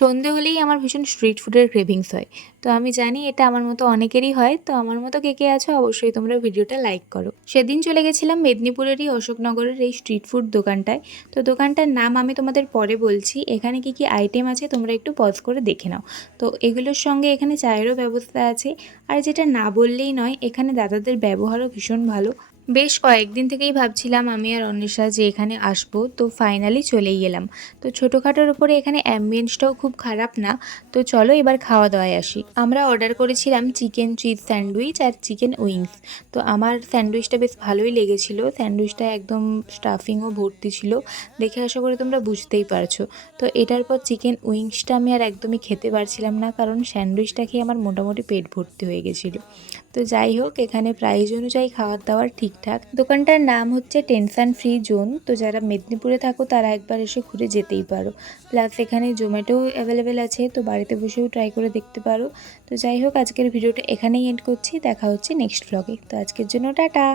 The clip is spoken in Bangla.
সন্ধে হলেই আমার ভীষণ স্ট্রিট ফুডের ক্রেভিংস হয়। তো আমি জানি এটা আমার মতো অনেকেরই হয়। তো আমার মতো কে, কে আছো অবশ্যই তোমরা ভিডিওটা লাইক করো। সেদিন চলে গেছিলাম মেদিনীপুরেরই অশোকনগরের এই স্ট্রিট ফুড দোকানটায়। তো দোকানটার নাম আমি তোমাদের পরে বলছি। এখানে কি, কি আইটেম আছে তোমরা একটু পজ করে দেখে নাও। তো এগুলোর সঙ্গে এখানে চায়েরও ব্যবস্থা আছে। আর যেটা না বললেই নয়, এখানে দাদাদের ব্যবহারও ভীষণ ভালো। বেশ কয়েকদিন থেকেই ভাবছিলাম আমি আর অন্বেষা যে এখানে আসবো, তো ফাইনালি চলেই এলাম। তো ছোটোখাটোর উপরে এখানে অ্যাম্বিয়েন্সটাও খুব খারাপ না। তো চলো এবার খাওয়া দাওয়ায় আসি। আমরা অর্ডার করেছিলাম চিকেন চিজ স্যান্ডউইচ আর চিকেন উইংস। তো আমার স্যান্ডউইচটা বেশ ভালোই লেগেছিলো। স্যান্ডউইচটা একদম স্টাফিংও ভর্তি ছিল, দেখে আশা করি তোমরা বুঝতেই পারছো। তো এটার পর চিকেন উইংসটা আমি আর একদমই খেতে পারছিলাম না, কারণ স্যান্ডউইচটা খেয়ে আমার মোটামুটি পেট ভর্তি হয়ে গেছিলো। তো যাই হোক, এখানে প্রাইস অনুযায়ী খাওয়ার দাওয়ার ঠিকঠাক। দোকানটার নাম হচ্ছে টেনশন ফ্রি জোন। তো যারা মেদিনীপুরে থাকো তারা একবার এসে ঘুরে যেতেই পারো। প্লাস এখানে জোম্যাটো অ্যাভেলেবেল আছে, তো বাড়িতে বসেও ট্রাই করে দেখতে পারো। তো যাই হোক, আজকের ভিডিওটা এখানেই এন্ড করছি। দেখা হচ্ছে নেক্সট ব্লগে। তো আজকের জন্য টাটা।